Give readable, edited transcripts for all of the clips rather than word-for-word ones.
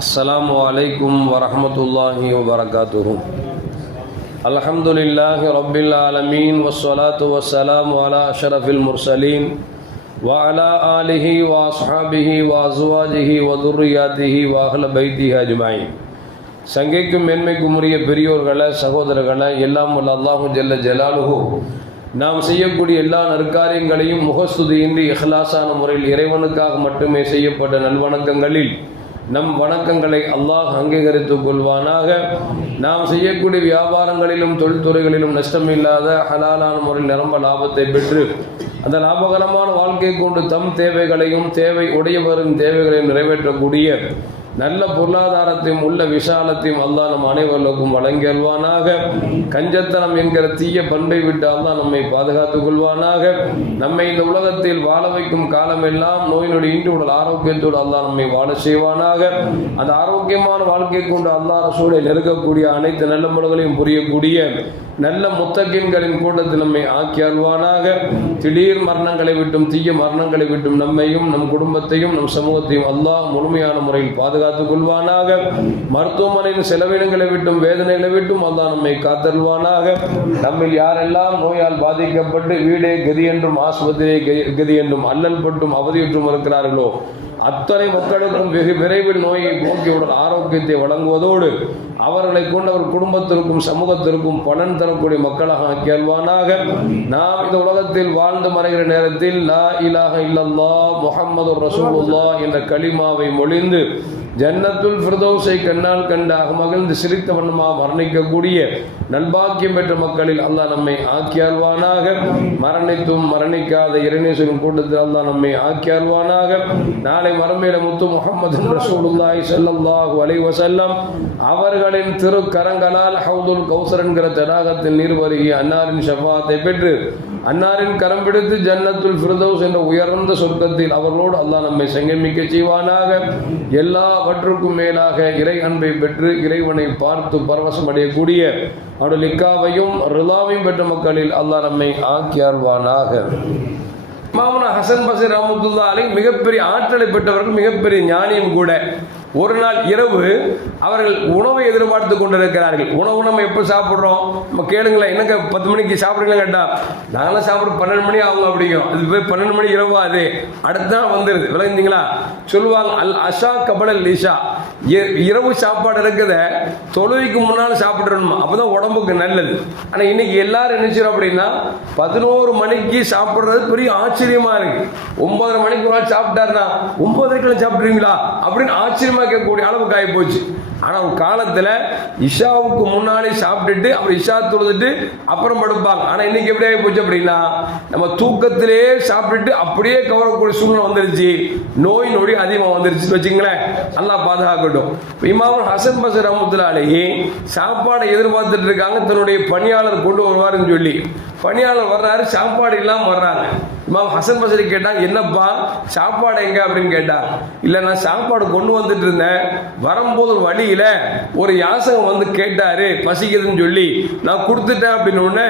அஸ்ஸலாமு அலைக்கும் வரஹ்மத்துல்லாஹி வபரகாத்துஹு. அல்ஹம்துலில்லாஹி ரப்பில் ஆலமீன் வஸ்ஸலாத்து வஸ்ஸலாமு அலா அஷ்ரஃபில் முர்சலீன் வ அலா ஆலிஹி வ அஸ்ஹாபிஹி வ அஸ்வாஜிஹி வ துர்ரியாத்திஹி வ அஹ்ல பைத்திஹி அஜ்மாயின். சங்கைக்கும் மேன்மைக்கும் உரிய பெரியோர்களை, சகோதரர்களை, எல்லாம் வல்ல அல்லாஹு ஜல்ல ஜலாலுஹு நாம் செய்யக்கூடிய எல்லா நற்காரியங்களையும் முகஸ்துதியின்றி இஹ்லாஸான முறையில் இறைவனுக்காக மட்டுமே செய்யப்பட்ட நல்வணக்கங்களில் நம் வணக்கங்களை அல்லாஹ் அங்கீகரித்துக் கொள்வானாக. நாம் செய்யக்கூடிய வியாபாரங்களிலும் தொழில்துறைகளிலும் நஷ்டமில்லாத ஹலாலான முறையில் நிரம்ப லாபத்தை பெற்று அந்த லாபகரமான வாழ்க்கை கொண்டு தம் தேவைகளையும் தேவை உடையவரின் தேவைகளையும் நிறைவேற்றக்கூடிய நல்ல பொருளாதாரத்தையும் உள்ள விசாலத்தையும் அல்லாஹ் நம் அனைவருக்கும் வழங்கி அல்வானாக. கஞ்சத்தனம் என்கிற தீய பண்பை விட்டு அல்லாஹ் நம்மை பாதுகாத்துக் கொள்வானாக. நம்மை இந்த உலகத்தில் வாழ வைக்கும் காலமெல்லாம் நோய் நொடி இன்றி உடல் ஆரோக்கியத்தோடு அல்லாஹ் நம்மை வாழ செய்வானாக. அந்த ஆரோக்கியமான வாழ்க்கை கொண்டு அல்லாஹ் ரசூலை நெருக்கக்கூடிய அனைத்து நல்ல முறைகளையும் புரியக்கூடிய நல்ல முத்தகின்களின் கூட்டத்தில் நம்மை ஆக்கி அல்வானாக. திடீர் மரணங்களை விட்டும் தீய மரணங்களை விட்டும் நம்மையும் நம் குடும்பத்தையும் நம் சமூகத்தையும் அல்லாஹ் முழுமையான முறையில் பாதுகாத்துக் கொள்வானாக. மருத்துவமனையின் செலவினங்களை விட்டும் வேதனைகளை விட்டும் அல்லாஹ் நம்மை காத்தல்வானாக. நம்மில் யாரெல்லாம் நோயால் பாதிக்கப்பட்டு வீடே கதி என்றும் ஆஸ்பத்திரியே கதி என்றும் அல்லல் பட்டும் அவதியுற்றும் இருக்கிறார்களோ அத்தனை மக்களுக்கும் வெகு விரைவில் நோயை போக்கியுடன் ஆரோக்கியத்தை வழங்குவதோடு அவர்களை கொண்டு அவர் குடும்பத்திற்கும் சமூகத்திற்கும் பலன் தரக்கூடிய மக்களாக ஆக்கியல்வானாக. நாம் இந்த உலகத்தில் வாழ்ந்து மறைகிற நேரத்தில் லா இலாஹ இல்லல்லாஹ் முஹம்மது ரசூலுல்லாஹ் என்ற கலிமாவை மொழிந்து ஜன்னத்துல் ஃபிர்தௌஸை கண்ணால் கண்டாக மகிழ்ந்து சிரித்த வண்ணமாக மரணிக்கக்கூடிய நல்பாக்கியம் பெற்ற மக்களில் அல்லாஹ் நம்மை ஆக்கியாழ்வானாக. மரணித்தும் மரணிக்காத இறைநேசரின் கூட்டத்தில் அல்லாஹ் நம்மை ஆக்கியாழ்வானாக. நாளை மறுமையில முத்து முஹம்மது ரசூலுல்லாஹி ஸல்லல்லாஹு அலைஹி வஸல்லம் அவர்களின் திருக்கரங்களால் ஹவுதுல் கௌசர் என்கிற தடாகத்தில் நீர் வருகிய அன்னாரின் ஷஃபாத்தை பெற்று அன்னாரின் கரம் பிடித்து ஜன்னத்துல் ஃபிர்தௌஸ் என்ற உயர்ந்த சொர்க்கத்தில் அவர்களோடு அல்லாஹ் நம்மை சங்கமிக்க செய்வானாக. எல்லாவற்றுக்கும் மேலாக இறை அன்பை பெற்று இறைவனை பார்த்து பரவசம் அடையக்கூடிய அவருடைய லிக்காவையும் ரிலாவையும் பெற்ற மக்களில் அல்லாஹ் நம்மை ஆக்கி அருள்வானாக. இமாம் ஹசன் பஸ்ரி ரஹ்மத்துல்லாஹி அலைஹி மிகப்பெரிய ஆற்றலை பெற்றவர்கள், மிகப்பெரிய ஞானியும் கூட. ஒரு நாள் இரவு அவர்கள் உணவை எதிர்பார்த்து கொண்டிருக்கிறார்கள். உணவு நம்ம எப்போ சாப்பிட்றோம்? நம்ம கேளுங்களேன், என்னங்க 10 மணிக்கு சாப்பிட்றீங்களா கேட்டால் நாங்களாம் சாப்பிட 12 மணி ஆகும் அப்படிங்கும். அது போய் 12 மணி இரவு அது அடுத்த நாள் வந்துடுது. விளங்குங்களா? சொல்லுவாங்க அல் அஷா கபலல் லிஷா, இரவு சாப்பாடு இருக்கிறத தொழுகைக்கு முன்னால் சாப்பிட்றணுமா, அப்போதான் உடம்புக்கு நல்லது. ஆனால் இன்னைக்கு எல்லாரும் நினைச்சிடும் அப்படின்னா 11 மணிக்கு சாப்பிட்றது பெரிய ஆச்சரியமா இருக்கு. 9:30 மணிக்கு ஒரு நாள் சாப்பிட்டாருன்னா 9:30 சாப்பிட்றீங்களா அப்படின்னு ஆச்சரியமா கேட்கக்கூடிய அளவுக்கு ஆகி போச்சு. ஆனால் ஒரு காலத்தில் இஷாவுக்கு முன்னாடி சாப்பிட்டுட்டு அப்புறம் இஷா தொழுதுட்டு அப்புறம் படுப்பாங்க. ஆனால் இன்னைக்கு எப்படி ஆகி போச்சு அப்படின்னா நம்ம தூக்கத்திலே சாப்பிட்டுட்டு அப்படியே கவரக்கூடிய சூழ்நிலை வந்துருச்சு. நோய் நொடி அதிகமாக வந்துருச்சுன்னு வச்சுங்களேன். அல்லாஹ் பாதுகாக்கட்டும். இமாம் ஹசன் பஸ்ரி ரஹ்மத்துல்லாஹி அலைஹி சாப்பாடை எதிர்பார்த்துட்டு இருக்காங்க. தன்னுடைய பணியாளர் கொண்டு வருவாருன்னு சொல்லி பணியாளர் வர்றாரு, சாப்பாடு இல்லாமல் வர்றாங்க. இமாம் ஹசன் பஸ்ரி கேட்டாங்க, என்னப்பா சாப்பாடு எங்க அப்படின்னு கேட்டாங்க. இல்லை, நான் சாப்பாடு கொண்டு வந்துட்டு இருந்தேன், வரும்போது ஒரு வழியில ஒரு யாசகம் வந்து கேட்டாரு பசிக்குதுன்னு சொல்லி நான் கொடுத்துட்டேன் அப்படின்னு ஒண்ணு.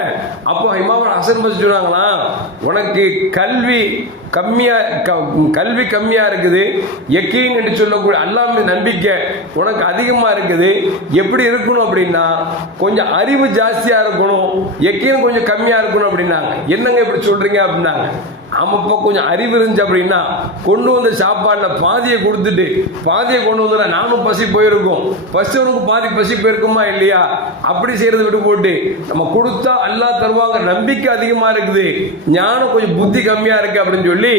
அப்போ இமாம் ஹசன் பஸ்ரி சொன்னாங்களா, உனக்கு கல்வி கம்மியா இருக்குது, யக்கீன் என்று சொல்லக்கூடிய அல்லாஹ் மீது நம்பிக்கை உனக்கு அதிகமா இருக்குது. எப்படி இருக்கணும் அப்படின்னா கொஞ்சம் அறிவு ஜாஸ்தியா இருக்கணும், யக்கீன் கொஞ்சம் கம்மியா இருக்கணும் அப்படின்னாங்க. என்னங்க இப்படி சொல்றீங்க அப்படின்னாங்க. ஆமாப்பா, கொஞ்சம் அறிவு இருந்துச்சு அப்படின்னா கொண்டு வந்த சாப்பாட்டில் பாதியை கொடுத்துட்டு பாதியை கொண்டு வந்தா நானும் பசி போயிருக்கும், பசிவனுக்கு பாதி பசி போயிருக்குமா இல்லையா? அப்படி செய்யறது விட்டு போட்டு நம்ம கொடுத்தா அல்லாஹ் தருவாங்க, நம்பிக்கை அதிகமா இருக்குது, ஞானம் கொஞ்சம் புத்தி கம்மியா இருக்கு அப்படின்னு சொல்லி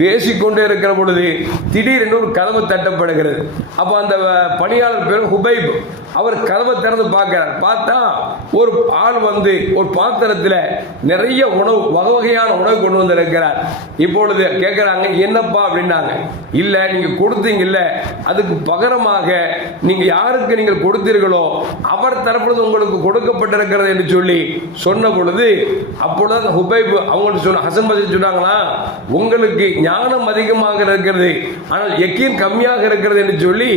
பேசிக்கொண்டே இருக்கிற பொழுது திடீரென்று ஒரு கதவு தட்டப்படுகிறது. அப்போ அந்த பணியாளர் பேர் ஹுபைப். அவர் கதவை திறந்து பார்க்கிறார். பார்த்தா ஒரு ஆள் வந்து ஒரு பாத்திரத்தில் நிறைய உணவு, வகை வகையான உணவு கொண்டு வந்து இருக்கிறார். இப்பொழுது கேட்கிறாங்க, என்னப்பா அப்படின்னாங்க. இல்ல, நீங்க கொடுத்தீங்கல்ல, அதுக்கு பகரமாக நீங்க யாருக்கு நீங்கள் கொடுத்தீர்களோ அவர் தரப்புல உங்களுக்கு கொடுக்கப்பட்டிருக்கிறது என்று சொல்லி சொன்ன பொழுது அப்பொழுது ஹுபைப் அவங்கள்ட்ட சொன்ன ஹசன் பஸ்ரி சொன்னாங்களா, உங்களுக்கு ஞானம் அதிகமாக இருக்கிறது ஆனால் யக்கீன் கம்மியாக இருக்கிறது என்று சொல்லி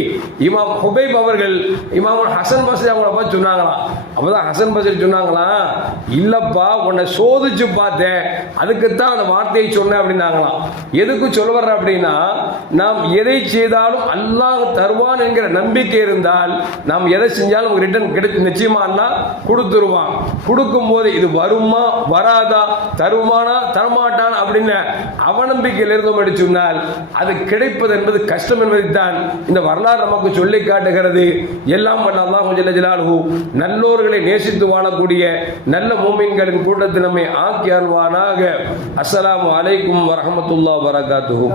இமாம் ஹுபைப் அவர்கள் இமாம் ஹசன் பஸ்ரி அவங்கள பார்த்து சொன்னாங்களாம். அப்பதான் ஹசன் பஸ்ரி சொன்னாங்களாம், இல்லப்பா உன்னை சோதிச்சு பார்த்தேன், அதுக்குத்தான் அந்த வார்த்தையை சொன்னேன் அப்படின்னாங்களாம். எதுக்கு சொல்ல வர்ற அப்படின்னா, நாம் எதை செய்தாலும் அல்லாஹ் தருவான் என்கிற நம்பிக்கை இருந்தால் நாம் எதை செஞ்சாலும் ரிட்டர்ன் கிடைத்து நிச்சயமா அல்லாஹ் கொடுத்துருவான். கொடுக்கும் போது இது வருமா வராதா, தருவானா தரமாட்டான் அப்படின்னு அவநம்பிக்கையில் இருந்தோம் என்று சொன்னால் அது கிடைப்பது என்பது கஷ்டம் என்பதைத்தான் இந்த வரலாறு நமக்கு சொல்லி காட்டுகிறது. எல்லாம் வல்ல அல்லாஹ் ஜல்ல ஜலாலுஹு நல்லோர்களை நேசித்து வாழக்கூடிய நல்ல மூமின்களின் கூட்டத்தில் நம்மை ஆக்கி அருள்வானாக. அஸ்ஸலாமு அலைக்கும் வரஹ்மத்துல்லாஹி வபரகாத்துஹு.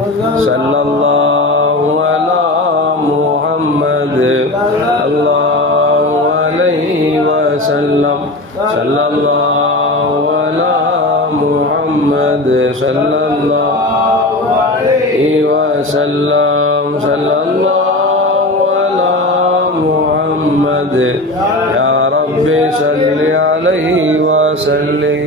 ஸல்லல்லாஹு அலா முஹம்மது ஸல்லல்லாஹு அலைஹி வஸல்லம். ஸல்லல்லாஹு அலா முஹம்மது ஸல்லல்லாஹு அலைஹி வஸல்லம். ஸல்லல்லாஹு அலா முஹம்மது யா ரப்பி ஸல்லி அலைஹி வஸல்லிம்.